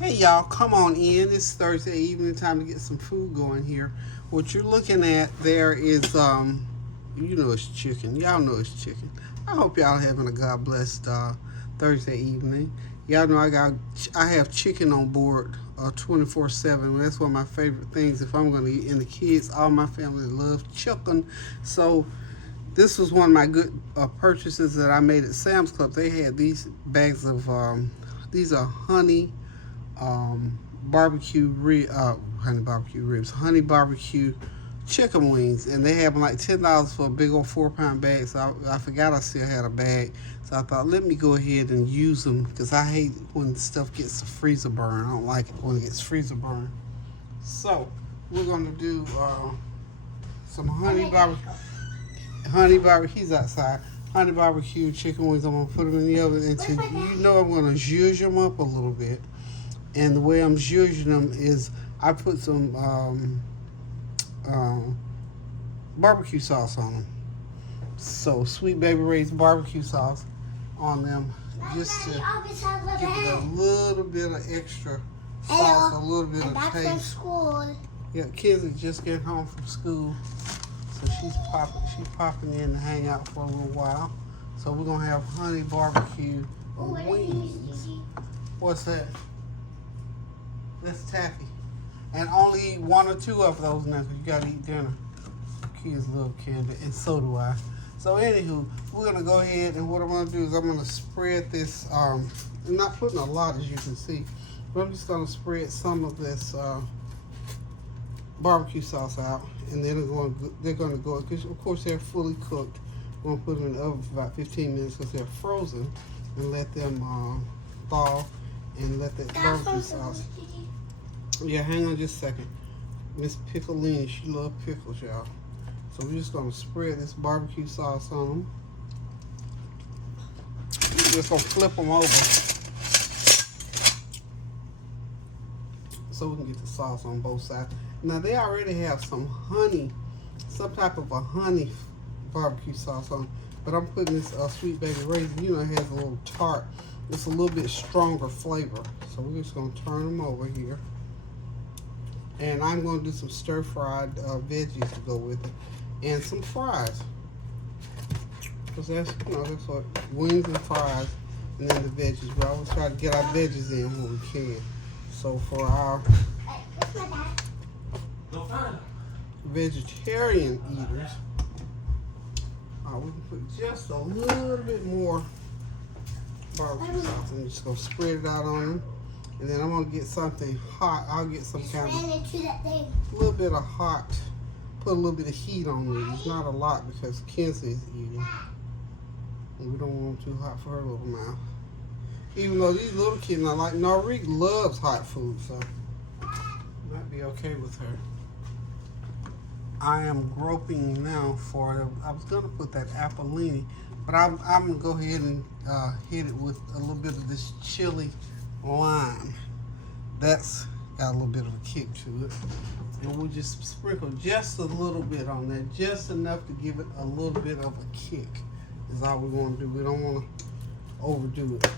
Hey y'all, come on in. It's Thursday evening, time to get some food going here. What you're looking at there is you know it's chicken. Y'all know it's chicken. I hope y'all having a God blessed Thursday evening. Y'all know I have chicken on board 24/7. That's one of my favorite things if I'm gonna eat. And the kids, all my family love chicken. So this was one of my good purchases that I made at Sam's Club. They had these bags of these are honey barbecue ribs, honey barbecue chicken wings, and they have them like $10 for a big old 4-pound bag. So I forgot I still had a bag, so I thought let me go ahead and use them because I hate when stuff gets a freezer burn. I don't like it when it gets freezer burn. So we're gonna do some honey barbecue. He's outside. Honey barbecue chicken wings. I'm gonna put them in the oven, and I'm gonna zhuzh them up a little bit. And the way I'm zhuzhing them is I put some barbecue sauce on them. So Sweet Baby Ray's barbecue sauce on them, just to give it a little bit of extra sauce, a little bit of taste. Yeah, kids are just getting home from school, so she's popping in to hang out for a little while. So we're gonna have honey barbecue wings. What's that? That's taffy. And only eat 1 or 2 of those now because you got to eat dinner. Kids love candy, and so do I. So anywho, we're going to go ahead, and what I'm going to do is I'm going to spread this, I'm not putting a lot as you can see, but I'm just going to spread some of this barbecue sauce out, and then they're going to go, because of course they're fully cooked. I'm going to put them in the oven for about 15 minutes because they're frozen, and let them thaw, and let that barbecue sauce. Yeah, hang on just a second. Miss Piccolini, she loves pickles, y'all. So we're just gonna spread this barbecue sauce on them. We're just gonna flip them over so we can get the sauce on both sides. Now they already have some type of a honey barbecue sauce on, but I'm putting this Sweet Baby Ray's. You know, it has a little tart. It's a little bit stronger flavor. So we're just gonna turn them over here. And I'm going to do some stir-fried veggies to go with it, and some fries. Because that's what wings and fries, and then the veggies. We always try to get our veggies in when we can. So for our vegetarian eaters, we can put just a little bit more barbecue sauce. I'm just going to spread it out on them. And then I'm going to get something hot. I'll get some kind of a little bit of hot, put a little bit of heat on these. Not a lot because Kenzie is eating. And we don't want them too hot for her little mouth. Even though these little kids are like, Norique loves hot food, so might be okay with her. I am groping now for, I was going to put that Apollini, but I'm going to go ahead and hit it with a little bit of this chili lime. That's got a little bit of a kick to it, and we'll just sprinkle just a little bit on there, just enough to give it a little bit of a kick is all we want to do. We don't want to overdo it.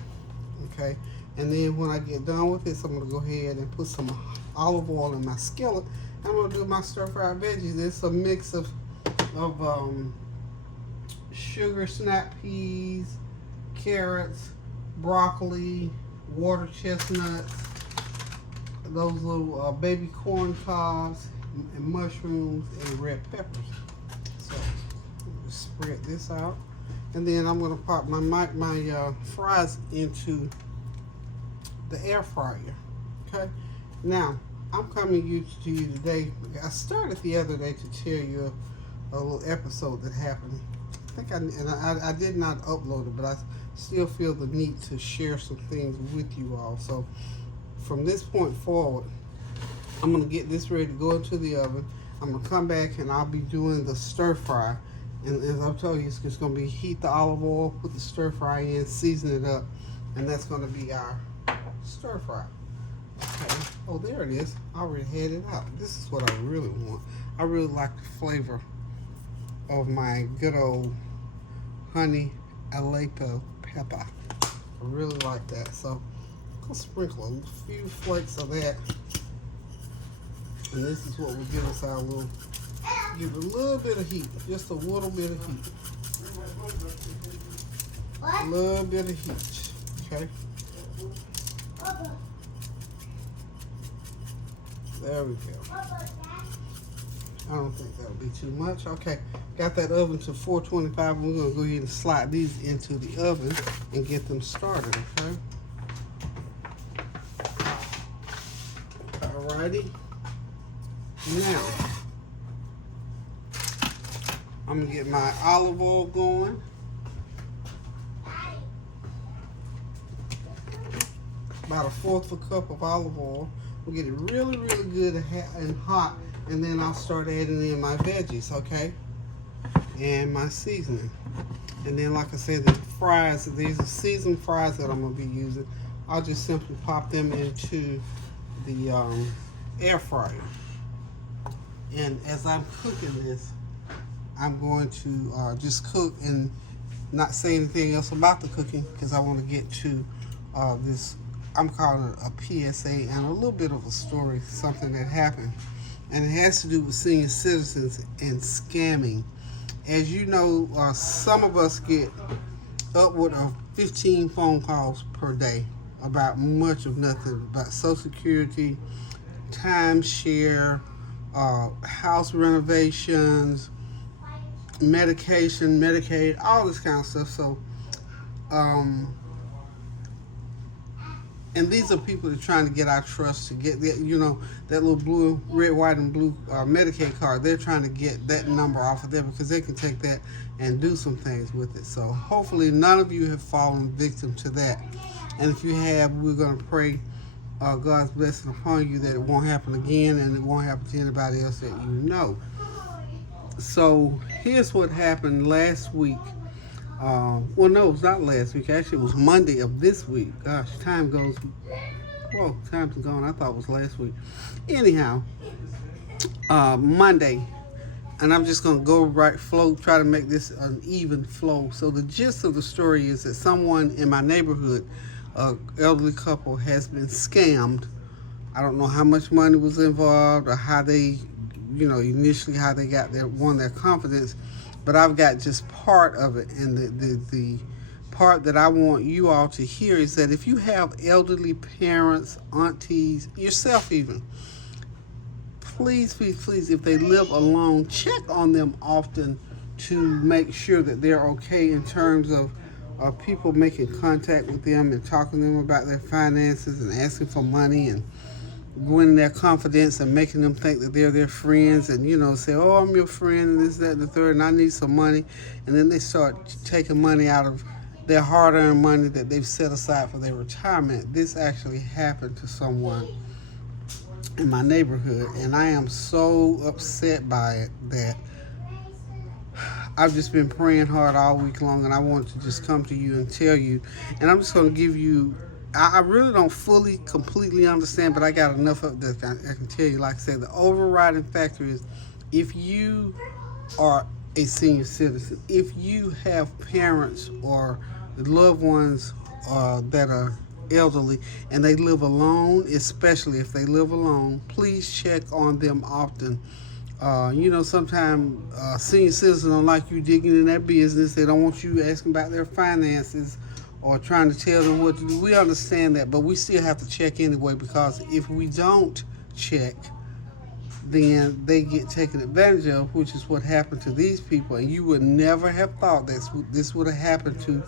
Okay, and then when I get done with this, I'm going to go ahead and put some olive oil in my skillet. I'm going to do my stir-fried veggies. It's a mix of sugar snap peas, carrots, broccoli, water chestnuts, those little baby corn cobs, and mushrooms, and red peppers. So spread this out, and then I'm going to pop my fries into the air fryer. Okay, now I'm coming to you today. I started the other day to tell you a little episode that happened. I think I did not upload it, but I still feel the need to share some things with you all. So from this point forward, I'm going to get this ready to go into the oven. I'm going to come back and I'll be doing the stir fry. And as I've told you, it's just going to be heat the olive oil, put the stir fry in, season it up, and that's going to be our stir fry. Okay. Oh, there it is. I already had it out. This is what I really want. I really like the flavor of my good old honey jalapeno pepper. I really like that. So I'll sprinkle a few flakes of that. And this is what will give us our little, give it a little bit of heat, just a little bit of heat. A little bit of heat, okay? There we go. I don't think that'll be too much. Okay, got that oven to 425, and we're gonna go ahead and slide these into the oven and get them started, okay? Alrighty. Now, I'm gonna get my olive oil going. About 1/4 cup of olive oil. We'll get it really, really good and hot, and then I'll start adding in my veggies, okay? And my seasoning. And then, like I said, the fries, these are seasoned fries that I'm gonna be using. I'll just simply pop them into the air fryer. And as I'm cooking this, I'm going to just cook and not say anything else about the cooking, because I want to get to this, I'm calling it a PSA and a little bit of a story, something that happened. And it has to do with senior citizens and scamming. As you know, some of us get upward of 15 phone calls per day about much of nothing, about Social Security, timeshare, house renovations, medication, Medicaid, all this kind of stuff. So, and these are people that are trying to get our trust to get that, you know, that little blue, red, white, and blue Medicaid card. They're trying to get that number off of there because they can take that and do some things with it. So hopefully none of you have fallen victim to that. And if you have, we're going to pray God's blessing upon you that it won't happen again, and it won't happen to anybody else that you know. So here's what happened last week. Well, no, it was not last week. Actually, it was Monday of this week. Gosh, time goes. Whoa, time's gone. I thought it was last week. Anyhow, Monday, and I'm just going to go right flow, try to make this an even flow. So the gist of the story is that someone in my neighborhood, an elderly couple, has been scammed. I don't know how much money was involved or how they, you know, initially how they got won their confidence. But I've got just part of it, and the part that I want you all to hear is that if you have elderly parents, aunties, yourself even, please, please, please, if they live alone, check on them often to make sure that they're okay in terms of people making contact with them and talking to them about their finances and asking for money and winning their confidence and making them think that they're their friends, and, you know, say, oh, I'm your friend, and this, that, and the third, and I need some money. And then they start taking money out of their hard-earned money that they've set aside for their retirement. This actually happened to someone in my neighborhood, and I am so upset by it that I've just been praying hard all week long, and I wanted to just come to you and tell you. And I'm just going to give you, I really don't fully, completely understand, but I got enough of that I can tell you. Like I said, the overriding factor is if you are a senior citizen, if you have parents or loved ones that are elderly and they live alone, especially if they live alone, please check on them often. You know, sometimes senior citizens don't like you digging in their business. They don't want you asking about their finances or trying to tell them what to do. We understand that, but we still have to check anyway, because if we don't check, then they get taken advantage of, which is what happened to these people. And you would never have thought that this would have happened to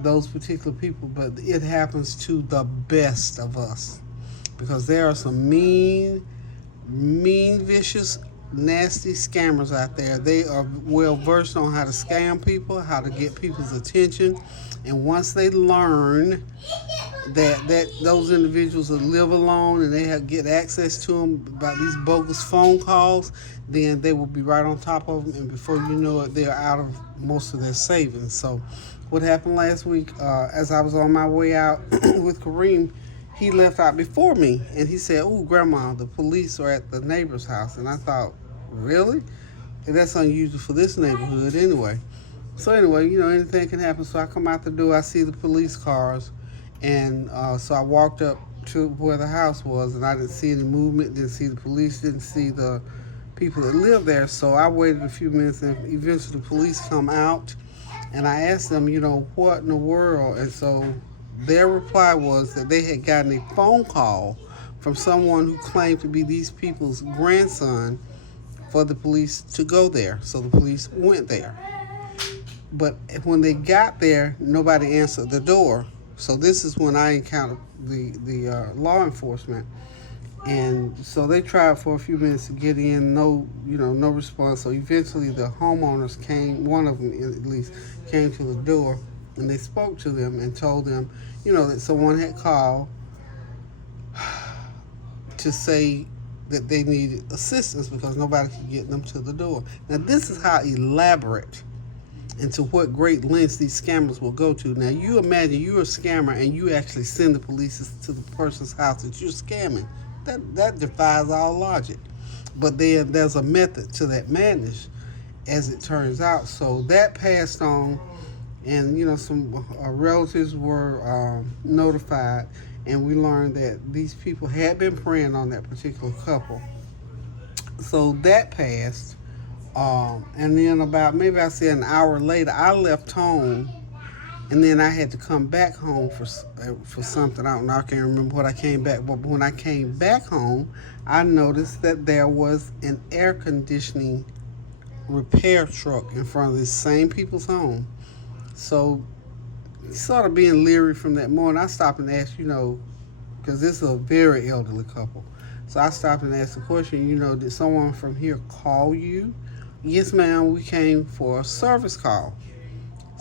those particular people, but it happens to the best of us, because there are some mean, vicious, nasty scammers out there. They are well versed on how to scam people, how to get people's attention. And once they learn that those individuals that live alone and they get access to them by these bogus phone calls, then they will be right on top of them, and before you know it, they're out of most of their savings. So what happened last week, as I was on my way out with Kareem, he left out before me, and he said, "Oh, Grandma, the police are at the neighbor's house." And I thought, really? And that's unusual for this neighborhood anyway. So anyway, you know, anything can happen. So I come out the door, I see the police cars, And so I walked up to where the house was, and I didn't see any movement, didn't see the police, didn't see the people that live there. So I waited a few minutes, and eventually the police come out, and I asked them, what in the world? And so their reply was that they had gotten a phone call from someone who claimed to be these people's grandson for the police to go there. So the police went there. But when they got there, nobody answered the door. So this is when I encountered the law enforcement, and so they tried for a few minutes to get in. No response. So eventually, the homeowners came. One of them, at least, came to the door, and they spoke to them and told them, that someone had called to say that they needed assistance because nobody could get them to the door. Now, this is how elaborate and to what great lengths these scammers will go to. Now, you imagine you're a scammer and you actually send the police to the person's house that you're scamming. That defies all logic. But then there's a method to that madness, as it turns out. So that passed on, and some relatives were notified, and we learned that these people had been preying on that particular couple. So that passed. And then about maybe I say an hour later, I left home, and then I had to come back home for something. I don't know. I can't remember what I came back. But when I came back home, I noticed that there was an air conditioning repair truck in front of this same people's home. So, sort of being leery from that morning, I stopped and asked, because this is a very elderly couple. So I stopped and asked the question, did someone from here call you? Yes, ma'am, we came for a service call.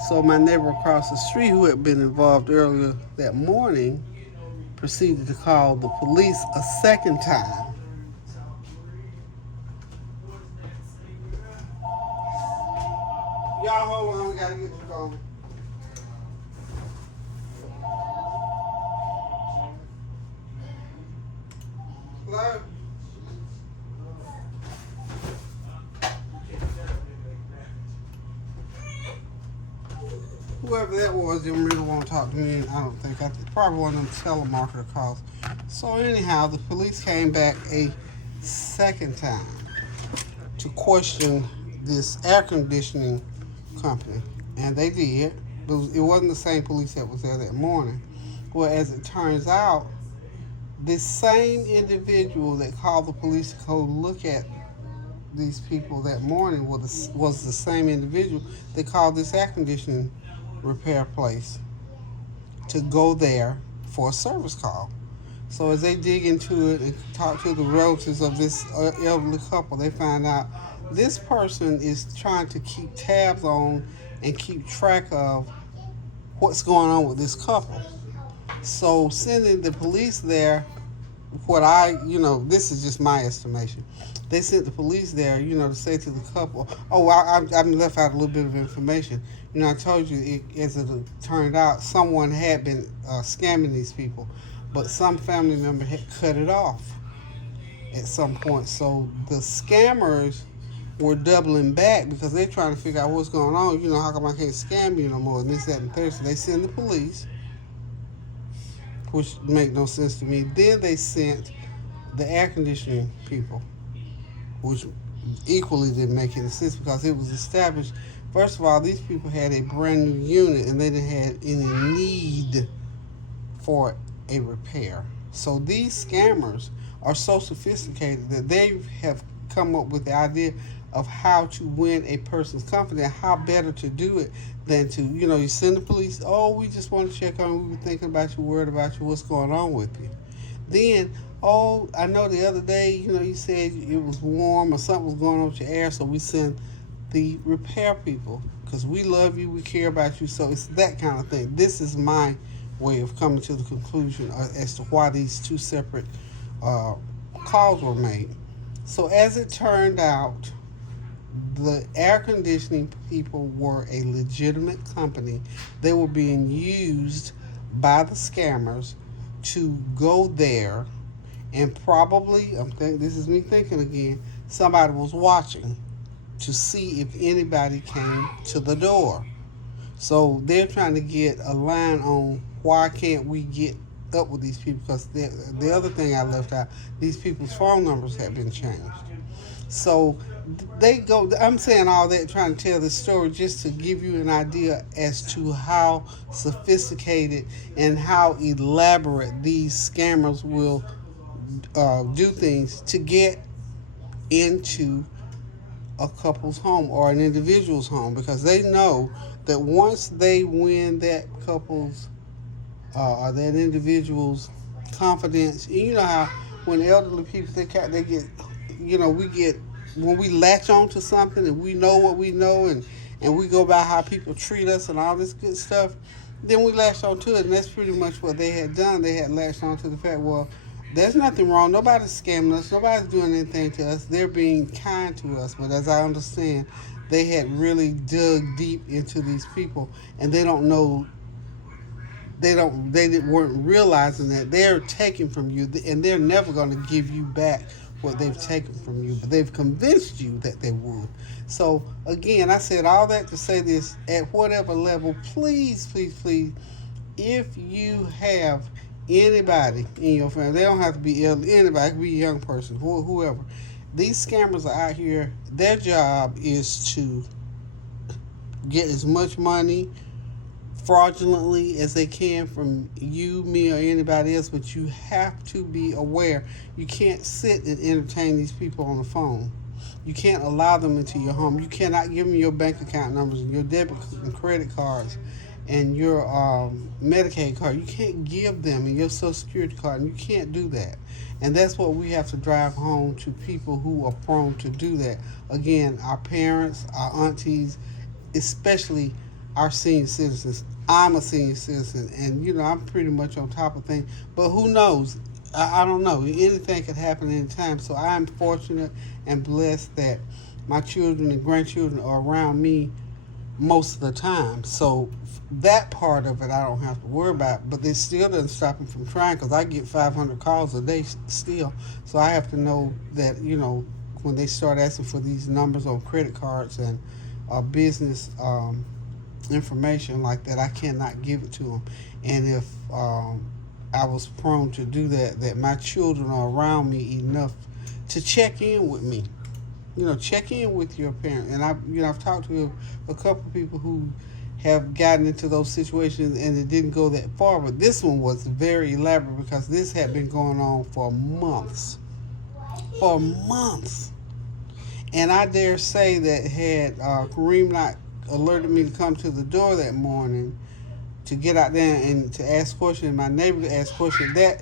So my neighbor across the street, who had been involved earlier that morning, proceeded to call the police a second time. Y'all hold on, we gotta get the phone. Hello? Whoever that was didn't really want to talk to me. I don't think. Probably one of them telemarketer calls. So anyhow, the police came back a second time to question this air conditioning company, and they did. It wasn't the same police that was there that morning. Well, as it turns out, this same individual that called the police to go look at these people that morning was the same individual that called this air conditioning repair place to go there for a service call. So as they dig into it and talk to the relatives of this elderly couple, they find out this person is trying to keep tabs on and keep track of what's going on with this couple. So sending the police there, this is just my estimation. They sent the police there, to say to the couple, I left out a little bit of information. I told you, as it turned out, someone had been scamming these people, but some family member had cut it off at some point. So the scammers were doubling back because they're trying to figure out what's going on. How come I can't scam you no more? And this, that, and third. So they send the police, which make no sense to me. Then they sent the air conditioning people, which equally didn't make any sense because it was established. First of all, these people had a brand new unit and they didn't have any need for a repair. So these scammers are so sophisticated that they have come up with the idea of how to win a person's confidence, how better to do it than to, you send the police, we just want to check on you, we were thinking about you, worried about you, what's going on with you. Then, I know the other day, you said it was warm or something was going on with your air, so we send the repair people because we love you, we care about you, so it's that kind of thing. This is my way of coming to the conclusion as to why these two separate calls were made. So as it turned out, the air conditioning people were a legitimate company. They were being used by the scammers to go there, and probably, this is me thinking again, somebody was watching to see if anybody came to the door. So they're trying to get a line on why can't we get up with these people? Because the other thing I left out, these people's phone numbers have been changed. So they go. I'm saying all that, trying to tell this story just to give you an idea as to how sophisticated and how elaborate these scammers will do things to get into a couple's home or an individual's home, because they know that once they win that couple's or that individual's confidence. You know how when elderly people they get, we get, when we latch on to something and we know what we know, and we go by how people treat us and all this good stuff, then we latch on to it, and that's pretty much what they had done. They had latched on to the fact, well, there's nothing wrong. Nobody's scamming us. Nobody's doing anything to us. They're being kind to us. But as I understand, they had really dug deep into these people, and they don't know. They weren't realizing that they're taking from you, and they're never going to give you back what they've taken from you. But they've convinced you that they would. So again, I said all that to say this: at whatever level, please, please, please, if you have anybody in your family, they don't have to be elderly, anybody, it could be a young person, whoever. These scammers are out here. Their job is to get as much money fraudulently as they can from you, me, or anybody else, but you have to be aware. You can't sit and entertain these people on the phone. You can't allow them into your home. You cannot give them your bank account numbers and your debit and credit cards and your Medicaid card. You can't give them and your Social Security card, and you can't do that. And that's what we have to drive home to people who are prone to do that. Again, our parents, our aunties, especially our senior citizens. I'm a senior citizen, and I'm pretty much on top of things. But who knows? I don't know. Anything could happen anytime. So I'm fortunate and blessed that my children and grandchildren are around me most of the time. So that part of it I don't have to worry about. But they still doesn't stop them from trying, because I get 500 calls a day still. So I have to know that, when they start asking for these numbers on credit cards and business information like that, I cannot give it to them. And if I was prone to do that my children are around me enough to check in with me. Check in with your parent. And I've talked to a couple of people who have gotten into those situations, and it didn't go that far. But this one was very elaborate, because this had been going on for months. For months. And I dare say that had Kareem not alerted me to come to the door that morning to get out there and to ask questions, my neighbor to ask questions, that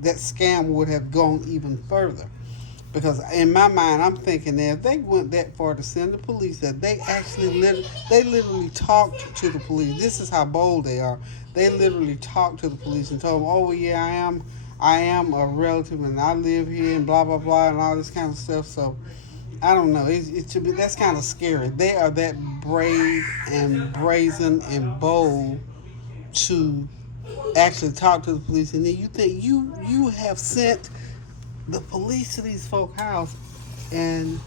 scam would have gone even further. Because in my mind, I'm thinking that if they went that far to send the police, that they actually literally talked to the police. This is how bold they are. They literally talked to the police and told them, "Oh yeah, I am a relative, and I live here, and blah blah blah, and all this kind of stuff." So I don't know. That's kind of scary. They are that brave and brazen and bold to actually talk to the police, and then you think you have sent the police to these folk house, and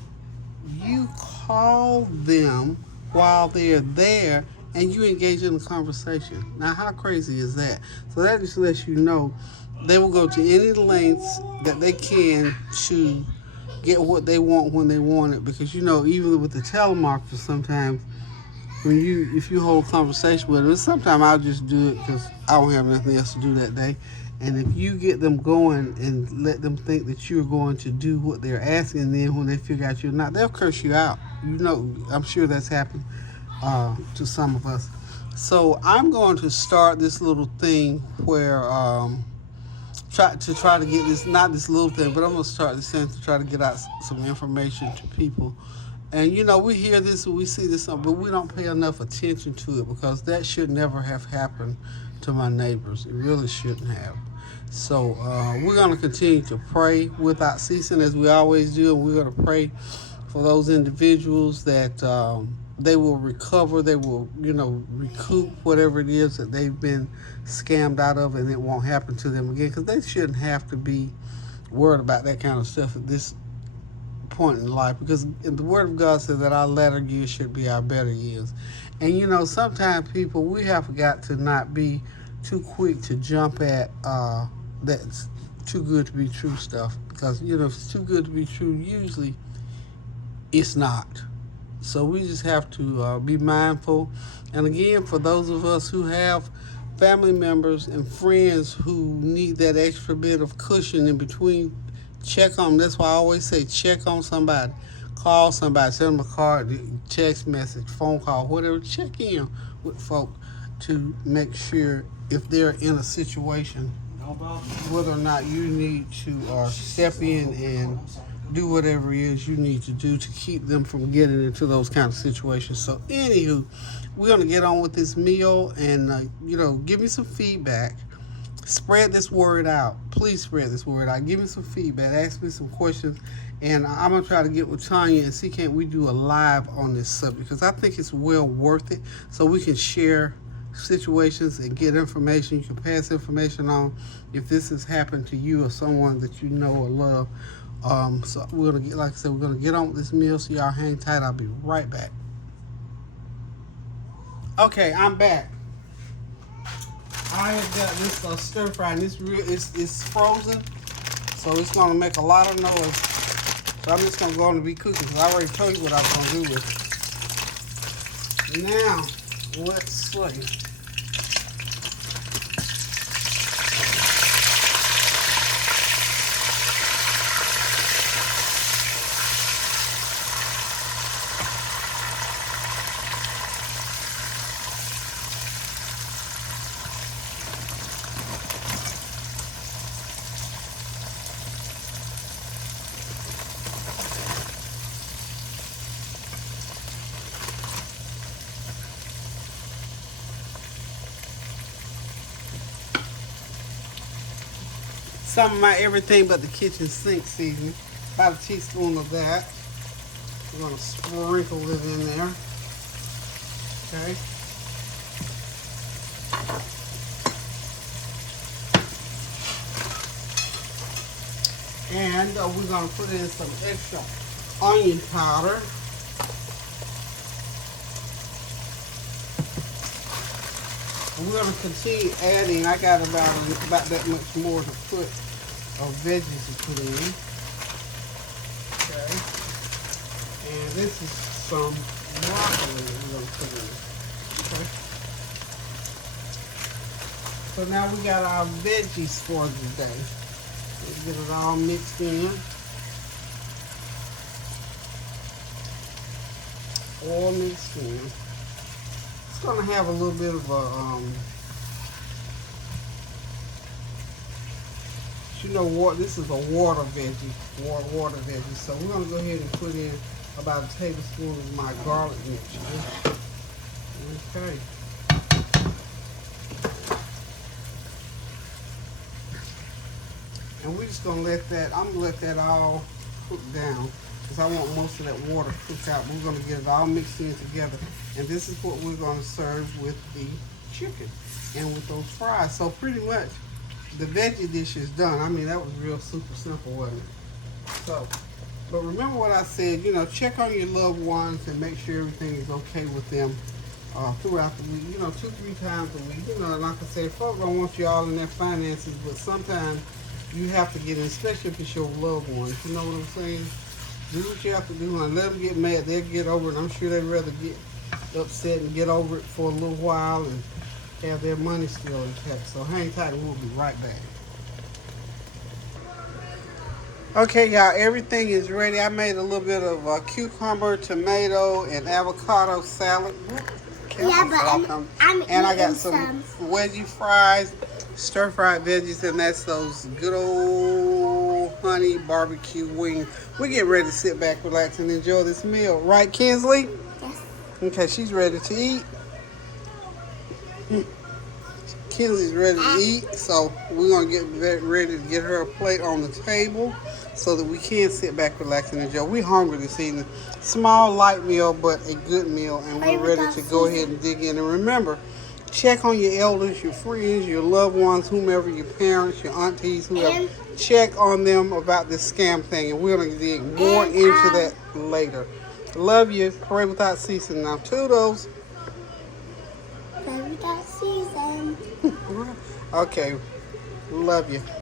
you call them while they're there, and you engage in a conversation. Now, how crazy is that? So that just lets you know they will go to any lengths that they can to get what they want when they want it. Because even with the telemarketer, sometimes if you hold a conversation with them, sometimes I'll just do it because I don't have nothing else to do that day. And if you get them going and let them think that you're going to do what they're asking, and then when they figure out you're not, they'll curse you out. I'm sure that's happened to some of us. So I'm going to start this little thing where try to get this, not this little thing, but I'm going to start this thing to try to get out some information to people. And we hear this and we see this, but we don't pay enough attention to it, because that should never have happened to my neighbors. It really shouldn't have. So we're going to continue to pray without ceasing, as we always do. And we're going to pray for those individuals that they will recover, they will, recoup whatever it is that they've been scammed out of, and it won't happen to them again, because they shouldn't have to be worried about that kind of stuff at this point in life, because the Word of God says that our latter years should be our better years. And sometimes people, we have got to not be too quick to jump at that's too good to be true stuff, because if it's too good to be true, usually it's not. So we just have to be mindful. And again, for those of us who have family members and friends who need that extra bit of cushion in between, check on them. That's why I always say check on somebody. Call somebody, send them a card, text message, phone call, whatever. Check in with folk to make sure if they're in a situation, whether or not you need to step in and do whatever it is you need to do to keep them from getting into those kind of situations. So, anywho, we're going to get on with this meal and, give me some feedback. Spread this word out. Please spread this word out. Give me some feedback. Ask me some questions. And I'm going to try to get with Tanya and see can't we do a live on this subject, because I think it's well worth it, so we can share situations and get information. You can pass information on if this has happened to you or someone that you know or love. So we're gonna get, like I said, we're gonna get on with this meal. So y'all hang tight. I'll be right back. Okay, I'm back. I have got this stir fry, and it's frozen, so it's gonna make a lot of noise. So I'm just gonna go on and be cooking, because I already told you what I was gonna do with it. Now, let's see. Some of my everything but the kitchen sink seasoning. About a teaspoon of that. We're going to sprinkle it in there. Okay. And we're going to put in some extra onion powder. And we're going to continue adding. I got about that much more to put of veggies to put in. Okay. And this is some broccoli that we're going to put in. Okay. So now we got our veggies for the day. Let's get it all mixed in. All mixed in. It's going to have a little bit of a, this is a water veggie, water veggie. So we're going to go ahead and put in about a tablespoon of my garlic mixture. Okay. And we're just going to I'm going to let that all cook down, because I want most of that water cooked out. We're going to get it all mixed in together. And this is what we're going to serve with the chicken and with those fries. So pretty much the veggie dish is done. I mean, that was real super simple, wasn't it? So, but remember what I said, check on your loved ones and make sure everything is okay with them throughout the week. 2-3 times a week. Like I said, folks don't want you all in their finances, but sometimes you have to get in, especially if it's your loved ones. You know what I'm saying? Do what you have to do, and let them get mad. They'll get over it. I'm sure they'd rather get upset and get over it for a little while and have their money still intact. So hang tight and we'll be right back. Okay, y'all, everything is ready. I made a little bit of cucumber, tomato, and avocado salad. Yeah, but and I got some wedgie fries, stir-fried veggies, and that's those good old honey barbecue wings. We get ready to sit back, relax, and enjoy this meal. Right, Kinsley? Yes. Okay, she's ready to eat. Kinsley's ready to eat, so we're going to get ready to get her a plate on the table so that we can sit back, relax, and enjoy. We're hungry this evening. Small, light meal, but a good meal, and we're ready to go ahead and dig in. And remember, check on your elders, your friends, your loved ones, whomever, your parents, your aunties, whoever. Check on them about this scam thing, and we're going to dig more into that later. Love you. Pray without ceasing. Now, toodles. Pray without season. Okay. Love you.